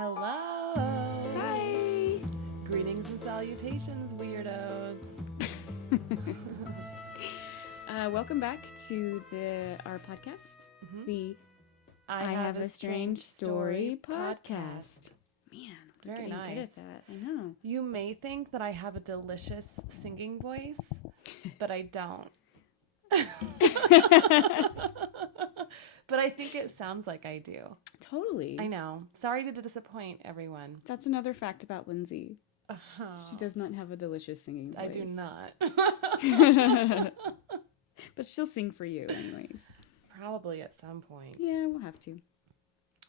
Hello. Hi. Greetings and salutations, weirdos. Welcome back to our podcast, the I Have a Strange Story podcast. Man, we're Very getting nice. good at that. I know. You may think that I have a delicious singing voice, but I don't. But I think it sounds like I do. Totally. I know. Sorry to disappoint everyone. That's another fact about Lindsey. Oh, She does not have a delicious singing voice. I do not. But she'll sing for you anyways. Probably at some point. Yeah, we'll have to.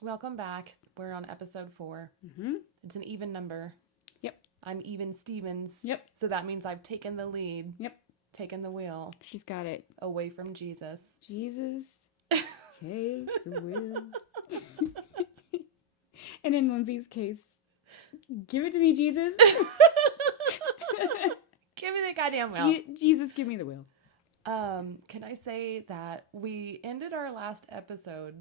Welcome back. We're on episode 4. Mm-hmm. It's an even number. Yep. I'm even Stevens. Yep. So that means I've taken the lead. Yep. Taken the wheel. She's got it. Away from Jesus. Jesus, take the wheel. And in Lindsay's case, give it to me, Jesus. Give me the goddamn wheel. Jesus, give me the wheel. Can I say that we ended our last episode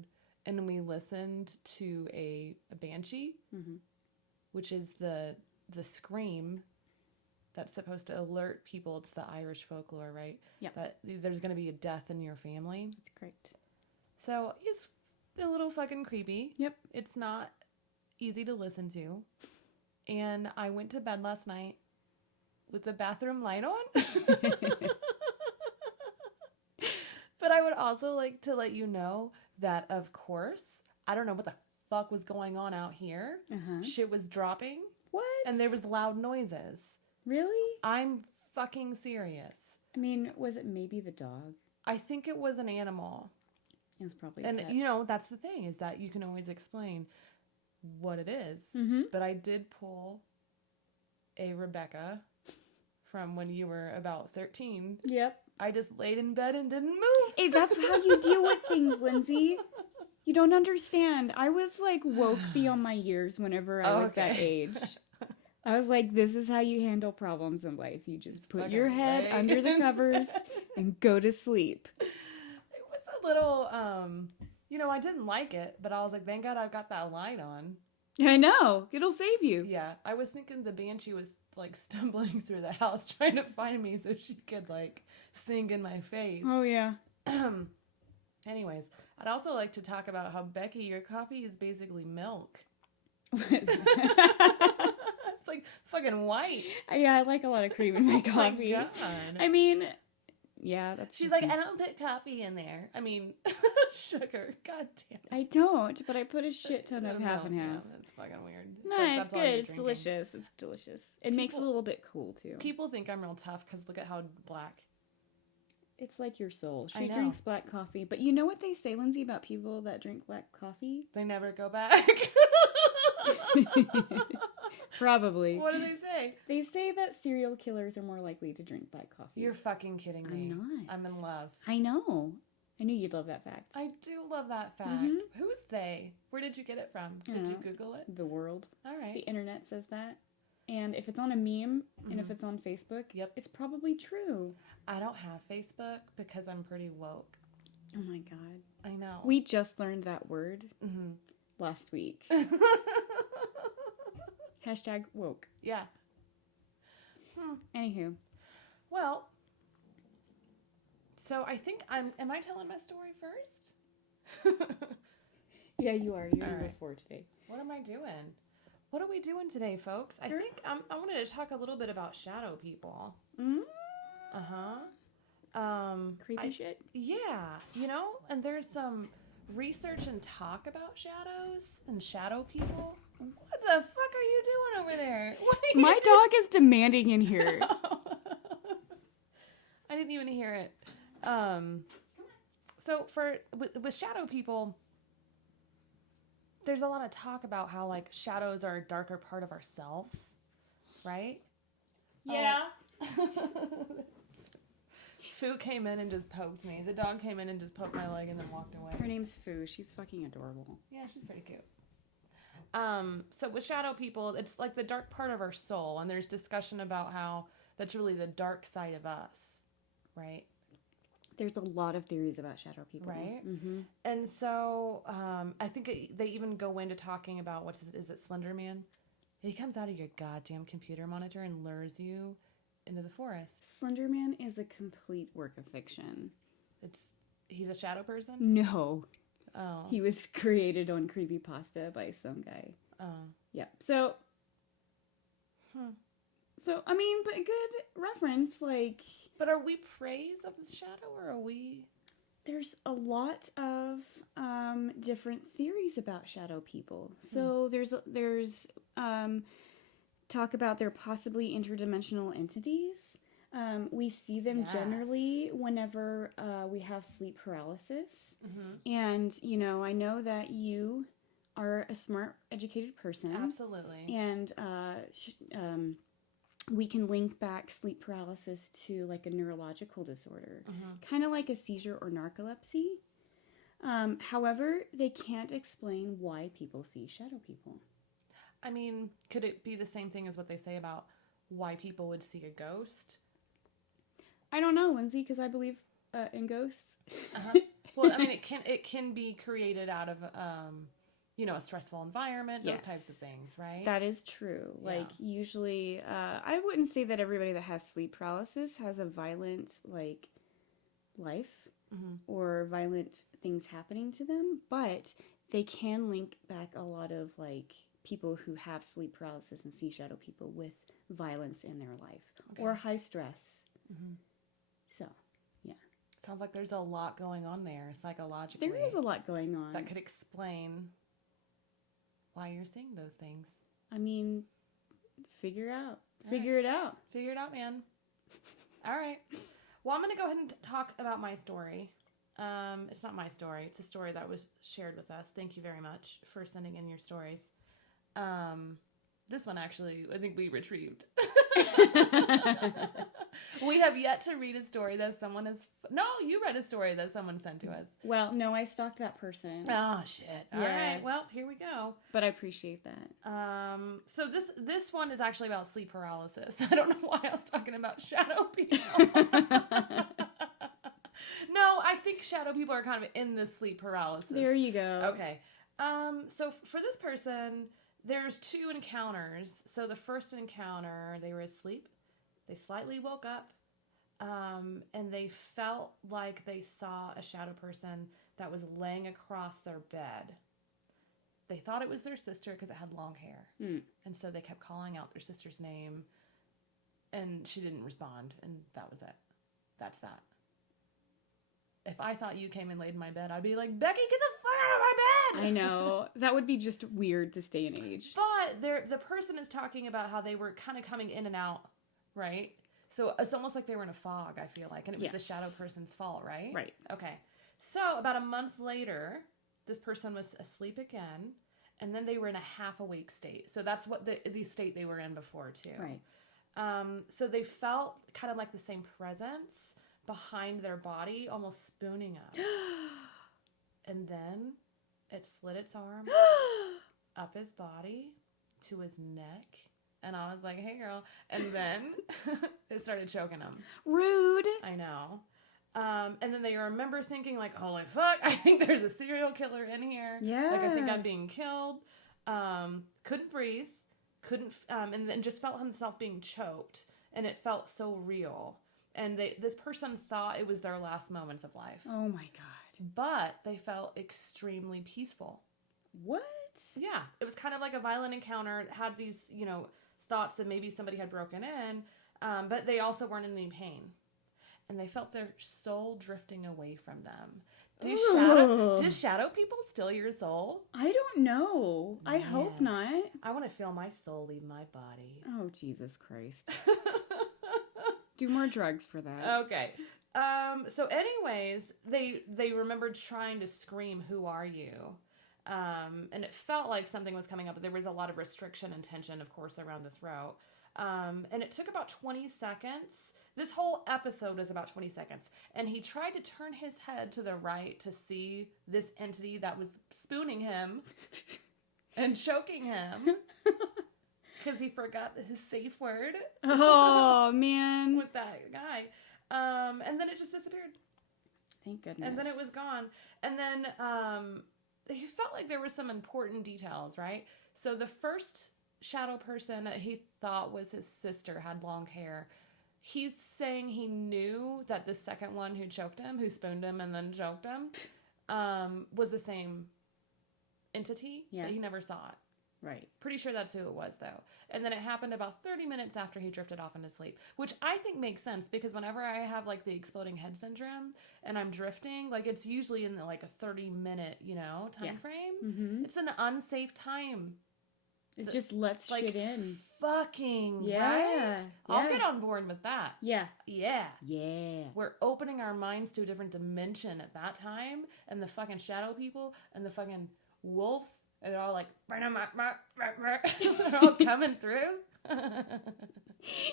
and we listened to a banshee, which is the scream that's supposed to alert people. It's the Irish folklore, right? Yeah. That there's going to be a death in your family. That's great. So it's a little fucking creepy. Yep. It's not easy to listen to. And I went to bed last night with the bathroom light on. But I would also like to let you know that, of course, I don't know what the fuck was going on out here. Shit was dropping. What? And there was loud noises. Really? I'm fucking serious. I mean, was it maybe the dog? I think it was an animal. It was probably And, a pet. you know, that's the thing, is that you can always explain what it is. But I did pull a Rebecca from when you were about 13. Yep. I just laid in bed and didn't move. Hey, that's how you deal with things, Lindsay. You don't understand. I was like woke beyond my years whenever I was that age. I was like, this is how you handle problems in life. You just put your head under the covers and go to sleep. It was a little, you know, I didn't like it, but I was like, thank God I've got that light on. I know. It'll save you. Yeah, I was thinking the banshee was like stumbling through the house trying to find me so she could like sing in my face. Oh, yeah. Anyways, I'd also like to talk about how, Becky, your coffee is basically milk. It's like fucking white. Yeah, I like a lot of cream in my coffee. Oh my God. I mean, yeah, that's She's just like, I don't put coffee in there. I mean, sugar. God damn it. I don't, but I put a shit ton of half and half. Yeah, that's fucking weird. No, like, it's that's all good. you're It's drinking. delicious. It's delicious. It makes it a little bit cool, too. People think I'm real tough because look at how black. It's like your soul. I She know. drinks black coffee. But you know what they say, Lindsay, about people that drink black coffee? They never go back. Probably. What do they say? They say that serial killers are more likely to drink black coffee. You're fucking kidding me. I'm not. I'm in love. I know. I knew you'd love that fact. I do love that fact. Who is they? Where did you get it from? Did you Google it? The world. All right. The internet says that. And if it's on a meme and if it's on Facebook, it's probably true. I don't have Facebook because I'm pretty woke. Oh my God. I know. We just learned that word last week. Hashtag woke. Yeah. Anywho. Well, so I think am I telling my story first? Yeah, you are. You're All number right. 4 today. What am I doing? What are we doing today, folks? I think I wanted to talk a little bit about shadow people. Creepy shit? Yeah, you know, and there's some research and talk about shadows and shadow people. What the fuck are you doing over there? What are you My dog is demanding in here. I didn't even hear it. So with shadow people, there's a lot of talk about how like shadows are a darker part of ourselves, right? Yeah. Foo came in and just poked me. The dog came in and just poked my leg and then walked away. Her name's Foo. She's fucking adorable. Yeah, she's pretty cute. So with shadow people, it's like the dark part of our soul, and there's discussion about how that's really the dark side of us, right? There's a lot of theories about shadow people. Right? Mm-hmm. And so I think they even go into talking about, is it Slender Man? He comes out of your goddamn computer monitor and lures you into the forest. Slender Man is a complete work of fiction. He's a shadow person? No. Oh. He was created on creepypasta by some guy. Oh. Yeah. So, I mean, but a good reference, like... But are we praise of the shadow, or are we... There's a lot of different theories about shadow people. So there's talk about they're possibly interdimensional entities. We see them generally whenever we have sleep paralysis. Mm-hmm. And, you know, I know that you are a smart, educated person. Absolutely. And we can link back sleep paralysis to like a neurological disorder, kind of like a seizure or narcolepsy. However, they can't explain why people see shadow people. I mean, could it be the same thing as what they say about why people would see a ghost? I don't know, Lindsay, because I believe in ghosts. Well, I mean, it can be created out of you know, a stressful environment, those types of things, right? That is true. Yeah. Like, usually, I wouldn't say that everybody that has sleep paralysis has a violent, like, life or violent things happening to them, but they can link back a lot of, like, people who have sleep paralysis and see shadow people with violence in their life or high stress. So, yeah. Sounds like there's a lot going on there psychologically. There is a lot going on. That could explain why you're seeing those things. I mean, figure it out. Figure it out, man. All right. Well, I'm going to go ahead and talk about my story. It's not my story. It's a story that was shared with us. Thank you very much for sending in your stories. This one, actually, I think we retrieved. We have yet to read a story that someone has... No, you read a story that someone sent to us. Well, no, I stalked that person. Oh, shit. All right. Well, here we go. But I appreciate that. So this one is actually about sleep paralysis. I don't know why I was talking about shadow people. No, I think shadow people are kind of in this sleep paralysis. There you go. Okay. So for this person, there's two encounters. So the first encounter, they were asleep. They slightly woke up, and they felt like they saw a shadow person that was laying across their bed. They thought it was their sister because it had long hair. And so they kept calling out their sister's name, and she didn't respond, and that was it. That's that. If I thought you came and laid in my bed, I'd be like, Becky, get the fuck out of my bed! I know. That would be just weird this day and age. But the person is talking about how they were kind of coming in and out. Right? So it's almost like they were in a fog, I feel like. And it was the shadow person's fault, right? Right. Okay. So about a month later, this person was asleep again. And then they were in a half awake state. So that's what the state they were in before, too. Right. So they felt kind of like the same presence behind their body, almost spooning them. And then it slid its arm up his body to his neck. And I was like, hey, girl. And then it started choking him. Rude. I know. And then they remember thinking, like, holy fuck, I think there's a serial killer in here. Yeah. Like, I think I'm being killed. Couldn't breathe. And then just felt himself being choked. And it felt so real. And this person thought it was their last moments of life. Oh, my God. But they felt extremely peaceful. What? Yeah. It was kind of like a violent encounter. It had these, you know... thoughts that maybe somebody had broken in, but they also weren't in any pain. And they felt their soul drifting away from them. Do shadow people steal your soul? I don't know. Man. I hope not. I want to feel my soul leave my body. Oh, Jesus Christ. Do more drugs for that. Okay. So anyways, they remembered trying to scream, "Who are you?" And it felt like something was coming up, but there was a lot of restriction and tension, of course, around the throat. And it took about 20 seconds. This whole episode was about 20 seconds. And he tried to turn his head to the right to see this entity that was spooning him and choking him because he forgot his safe word. Oh, man. With that guy. And then it just disappeared. Thank goodness. And then it was gone. And then he felt like there were some important details, right? So the first shadow person that he thought was his sister had long hair. He's saying he knew that the second one who choked him, who spooned him and then choked him, was the same entity, but he never saw it. Right. Pretty sure that's who it was, though. And then it happened about 30 minutes after he drifted off into sleep, which I think makes sense because whenever I have, like, the exploding head syndrome and I'm drifting, like, it's usually in, like, a 30-minute, time frame. Mm-hmm. It's an unsafe time. It just lets shit in. Fucking right? I'll get on board with that. Yeah. Yeah. We're opening our minds to a different dimension at that time, and the fucking shadow people and the fucking wolves, and they're all like, they're all coming through.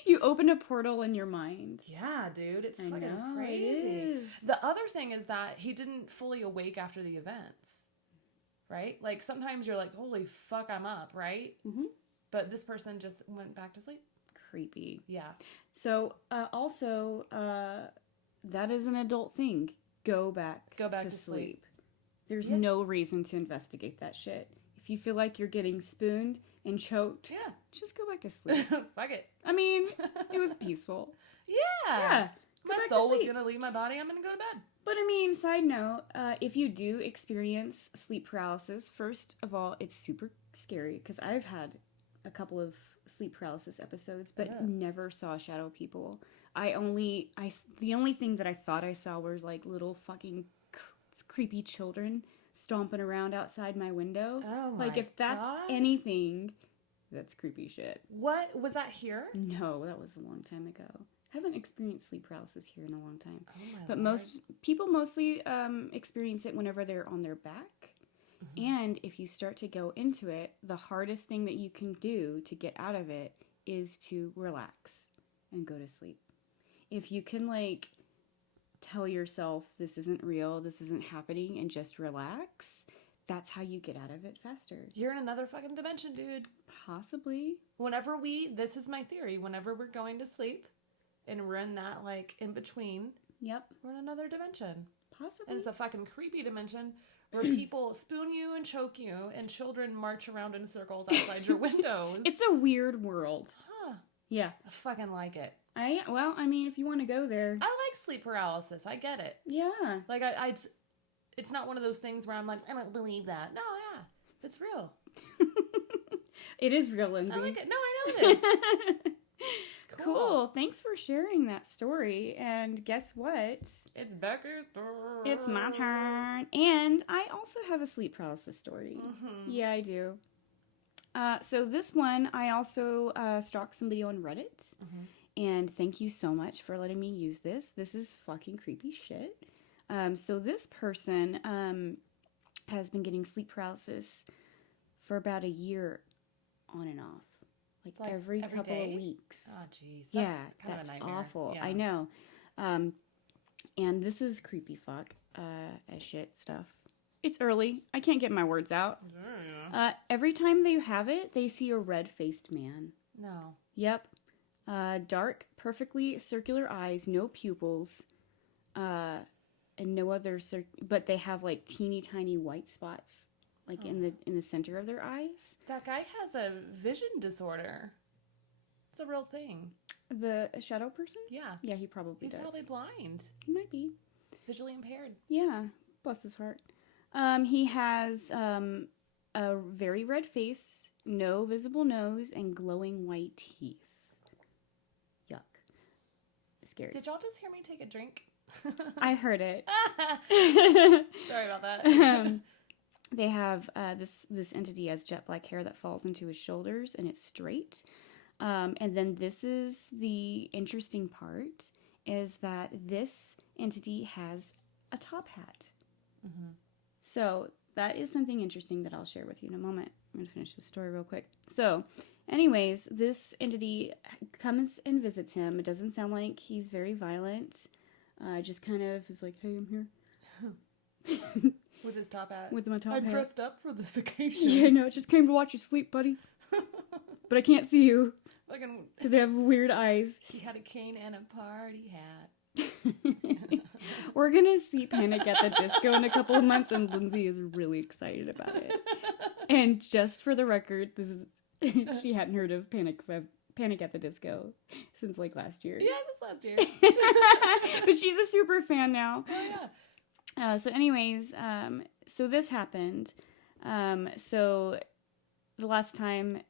You open a portal in your mind. Yeah, dude. It's fucking crazy. It is. The other thing is that he didn't fully awake after the events. Right? Like, sometimes you're like, holy fuck, I'm up, right? Mm-hmm. But this person just went back to sleep. Creepy. Yeah. So, also, that is an adult thing. Go back to sleep. There's no reason to investigate that shit. If you feel like you're getting spooned and choked, just go back to sleep. Fuck it. I mean, it was peaceful. Yeah. My soul was going to leave my body. I'm going to go to bed. But I mean, side note, if you do experience sleep paralysis, first of all, it's super scary because I've had a couple of sleep paralysis episodes, but never saw shadow people. The only thing that I thought I saw was like little fucking creepy children stomping around outside my window. Oh my Like if that's anything, that's creepy shit. What was that here? No, that was a long time ago. I haven't experienced sleep paralysis here in a long time. Oh my but Lord. Most people mostly experience it whenever they're on their back. Mm-hmm. And if you start to go into it, the hardest thing that you can do to get out of it is to relax and go to sleep. If you can like tell yourself this isn't real, this isn't happening, and just relax, that's how you get out of it faster. You're in another fucking dimension, dude. Possibly. This is my theory, whenever we're going to sleep, and we're in that, like, in between. Yep. We're in another dimension. Possibly. And it's a fucking creepy dimension where people spoon you and choke you, and children march around in circles outside your windows. It's a weird world. Huh. Yeah. I fucking like it. I mean, if you want to go there. I like sleep paralysis. I get it. Yeah. Like, it's not one of those things where I'm like, I don't believe that. No, yeah. It's real. It is real, Lindsey. I like it. No, I know it is. Cool. Thanks for sharing that story. And guess what? It's Becca's turn. It's my turn. And I also have a sleep paralysis story. Mm-hmm. Yeah, I do. So this one, I also stalked somebody on Reddit. Mm-hmm. And thank you so much for letting me use this. This is fucking creepy shit. So this person has been getting sleep paralysis for about a year on and off. Like every couple day? of weeks. Oh, jeez. That's awful. Yeah. I know. And this is creepy fuck as shit stuff. It's early. I can't get my words out. Yeah. Every time they have it, they see a red-faced man. No. Yep. Dark, perfectly circular eyes, no pupils, and no other but they have like teeny tiny white spots. Like in the center of their eyes. That guy has a vision disorder. It's a real thing. The shadow person? Yeah. Yeah, he probably does. He's probably blind. He might be. Visually impaired. Yeah. Bless his heart. He has a very red face, no visible nose, and glowing white teeth. Yuck. Scary. Did y'all just hear me take a drink? I heard it. Sorry about that. They have this entity has jet black hair that falls into his shoulders, and it's straight. And then this is the interesting part, is that this entity has a top hat. Mm-hmm. So that is something interesting that I'll share with you in a moment. I'm going to finish the story real quick. So anyways, this entity comes and visits him. It doesn't sound like he's very violent. Just kind of is like, hey, I'm here. With his top hat. With my top hat. I dressed up for this occasion. Yeah, no, just came to watch you sleep, buddy. But I can't see you. Because they have weird eyes. He had a cane and a party hat. We're going to see Panic at the Disco in a couple of months, and Lindsey is really excited about it. And just for the record, this is she hadn't heard of Panic at the Disco since like last year. Yeah, that's last year. But she's a super fan now. Oh, yeah. So anyways, so this happened. So the last time,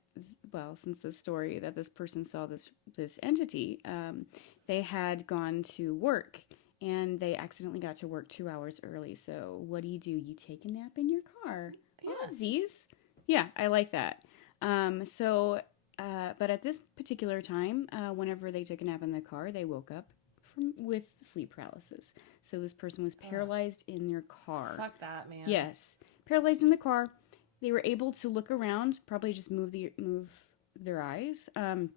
well, since the story that this person saw this entity, they had gone to work and they accidentally got to work 2 hours early. So what do? You take a nap in your car. Yeah. Yeah, I like that. But at this particular time, whenever they took a nap in the car, they woke up with sleep paralysis. So this person was paralyzed in their car. Fuck that, man. Yes, paralyzed in the car. They were able to look around, probably just move their eyes, and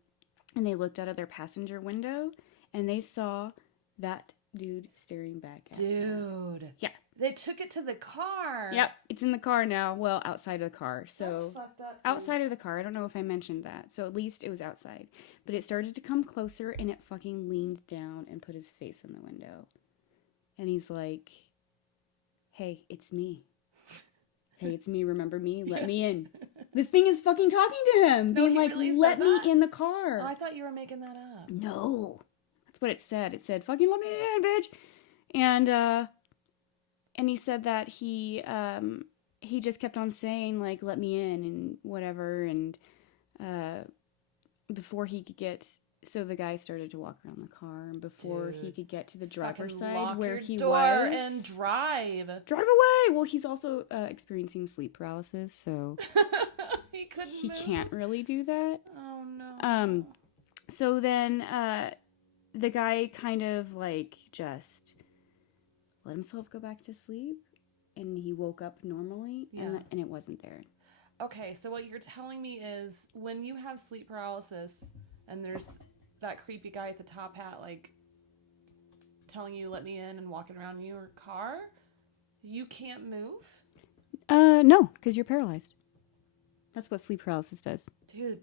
they looked out of their passenger window, and they saw that dude staring back at them. Dude. Yeah. They took it to the car. Yep, it's in the car now. Well, outside of the car. So That's fucked up, dude. outside of the car. I don't know if I mentioned that. So at least it was outside. But it started to come closer, and it fucking leaned down and put his face in the window. And he's like, "Hey, it's me. Hey, it's me. Remember me? Let me in." This thing is fucking talking to him, No, being he like, really "Let said me that? in the car." Oh, I thought you were making that up. No, that's what it said. It said, "Fucking let me in, bitch." And he said that he just kept on saying like, "Let me in," and whatever. And before he could get, so the guy started to walk around the car, and before he could get to the driver's Fucking side lock where your he door was, and drive away. Well, he's also experiencing sleep paralysis, so he move. can't really do that. Oh no. So then the guy kind of like just let himself go back to sleep, and he woke up normally, and it wasn't there. Okay, so what you're telling me is when you have sleep paralysis and there's that creepy guy at the top hat like telling you let me in and walking around your car, you can't move? No, because you're paralyzed. That's what sleep paralysis does. Dude,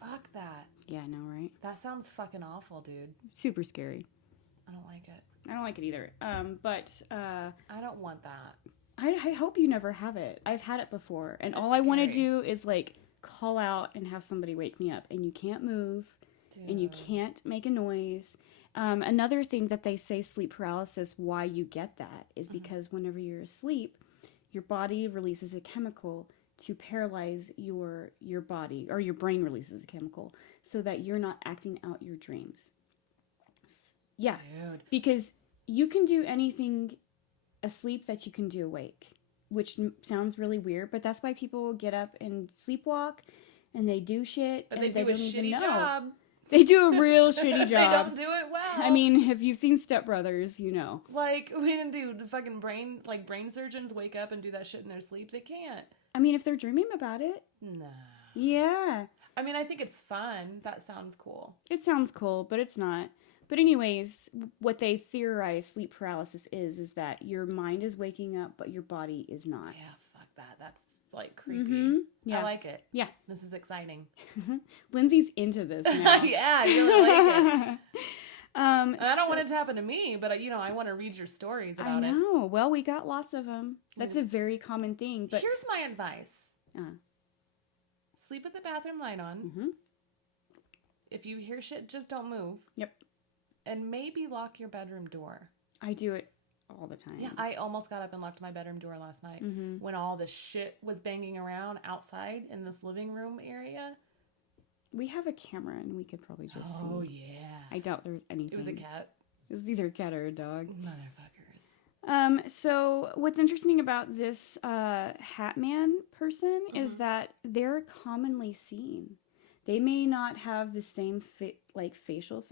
fuck that. Yeah, I know, right? That sounds fucking awful, dude. Super scary. I don't like it. I don't like it either. But I don't want that. I hope you never have it. I've had it before, and That's all I want to scary. do is like call out and have somebody wake me up, and you can't move, and you can't make a noise. Another thing that they say sleep paralysis, why you get that is because whenever you're asleep, your body releases a chemical to paralyze your body, or your brain releases a chemical so that you're not acting out your dreams. Yeah, Dude. because you can do anything asleep that you can do awake, which sounds really weird, but that's why people get up and sleepwalk, and they do shit, But and they do a don't even shitty know. job. They do a real shitty job. They don't do it well. I mean, if you've seen Step Brothers, you know. Like, we didn't do the fucking brain surgeons wake up and do that shit in their sleep. They can't. I mean, if they're dreaming about it. No. Yeah. I mean, I think it's fun. That sounds cool. It sounds cool, but it's not. But anyways, what they theorize sleep paralysis is that your mind is waking up, but your body is not. Yeah, fuck that. That's like creepy. Mm-hmm. Yeah. I like it. Yeah. This is exciting. Lindsay's into this now. Yeah, you really like it. I don't so- want it to happen to me, but I want to read your stories about I know. Well, we got lots of them. That's Yeah. a very common thing. it. But Here's my advice. Uh. Sleep with the bathroom light on. Mm-hmm. If you hear shit, just don't move. Yep. And maybe lock your bedroom door. I do it all the time. Yeah, I almost got up and locked my bedroom door last night when all the shit was banging around outside in this living room area. We have a camera, and we could probably just see. Oh, yeah. I doubt there's anything. It was a cat. It was either a cat or a dog. Motherfuckers. So what's interesting about this Hat Man person is that they're commonly seen. They may not have the same facial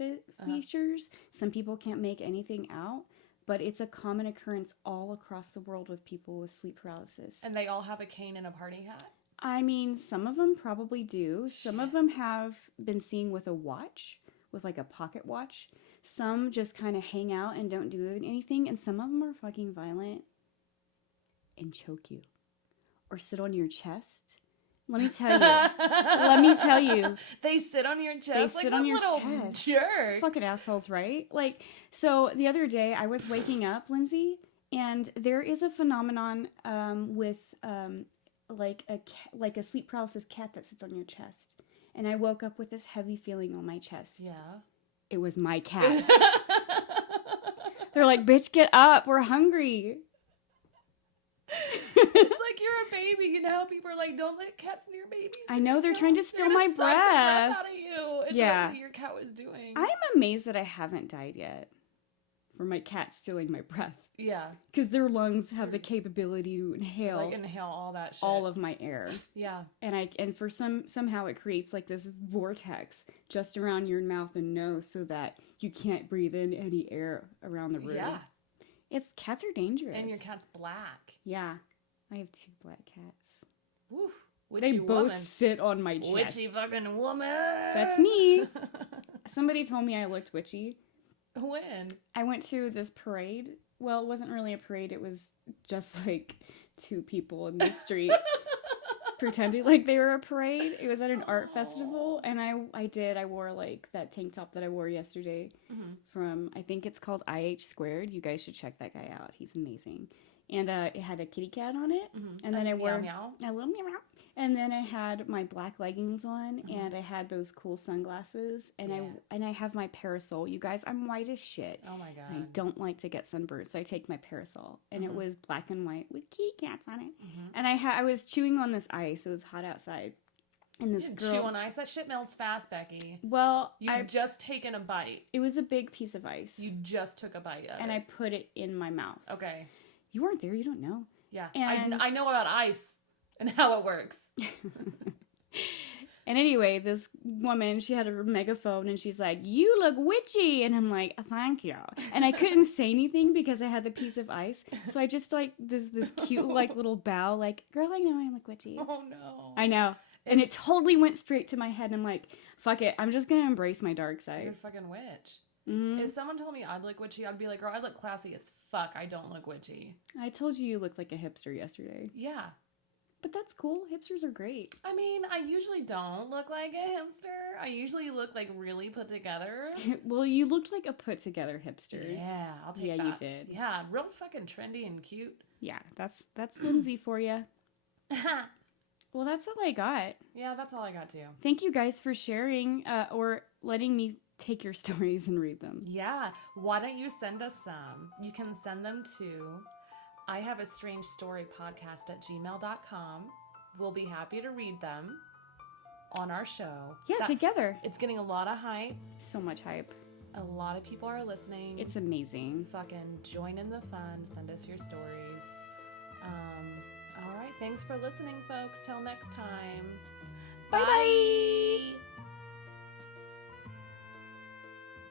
features. Some people can't make anything out, but it's a common occurrence all across the world with people with sleep paralysis. And they all have a cane and a party hat? I mean, some of them probably do. Some of them have been seen with a watch, with like a pocket watch. Some just kind of hang out and don't do anything. And some of them are fucking violent and choke you. Or sit on your chest Let me tell you. Let me tell you. They sit on your chest. They like sit on your little chest. jerks. Fucking assholes, right? Like, so the other day I was waking up, Lindsay, and there is a phenomenon with like a sleep paralysis cat that sits on your chest. And I woke up with this heavy feeling on my chest. Yeah. It was my cat. They're like, bitch, get up. We're hungry. It's like you're a baby. You know how people are like, don't let cats near babies. I know, they're trying to steal my suck the breath breath. out of you. It's Yeah. like what your cat was doing. I'm amazed that I haven't died yet for my cat stealing my breath. Yeah. Because their lungs have the capability to inhale, like inhale all that shit. all of my air. Yeah. And for somehow it creates like this vortex just around your mouth and nose so that you can't breathe in any air around the room. Yeah. Cats are dangerous. And your cat's black. Yeah. I have 2 black cats. Woof. They both sit on my chest. Witchy fucking woman. That's me. Somebody told me I looked witchy. When? I went to this parade. Well, it wasn't really a parade. It was just like 2 people in the street pretending like they were a parade. It was at an art festival, and I wore like that tank top that I wore yesterday from, I think it's called IH Squared. You guys should check that guy out. He's amazing. And it had a kitty cat on it. And then I wore a little meow meow. And then I had my black leggings on, and I had those cool sunglasses, and I have my parasol. You guys, I'm white as shit. Oh my god. I don't like to get sunburned, so I take my parasol, and it was black and white with kitty cats on it. And I was chewing on this ice. It was hot outside, and this girl. Chew on ice. That shit melts fast, Becky. Well, I've just taken a bite. It was a big piece of ice. You just took a bite of it. And I put it in my mouth. Okay. You weren't there. You don't know. Yeah. And I know about ice and how it works. And anyway, this woman, she had a megaphone, and she's like, "You look witchy," and I'm like, "Thank you." And I couldn't say anything because I had the piece of ice, so I just like this cute like little bow, like, "Girl, I know I look witchy." Oh no. I know, and it totally went straight to my head, and I'm like, "Fuck it, I'm just gonna embrace my dark side." You're a fucking witch. Mm-hmm. If someone told me I'd look witchy, I'd be like, "Girl, I look classy as fuck. I don't look witchy." I told you looked like a hipster yesterday. Yeah. But that's cool. Hipsters are great. I mean, I usually don't look like a hipster. I usually look like really put together. Well, you looked like a put together hipster. Yeah, I'll take that. Yeah, you did. Yeah, real fucking trendy and cute. Yeah, that's Lindsay for you. Well, that's all I got. Yeah, that's all I got too. Thank you guys for sharing or letting me take your stories and read them. Yeah, why don't you send us some? You can send them to I have a strange story podcast at gmail.com. We'll be happy to read them on our show. Yeah, together. It's getting a lot of hype. So much hype. A lot of people are listening. It's amazing. Fucking join in the fun. Send us your stories. All right. Thanks for listening, folks. Till next time. Bye-bye.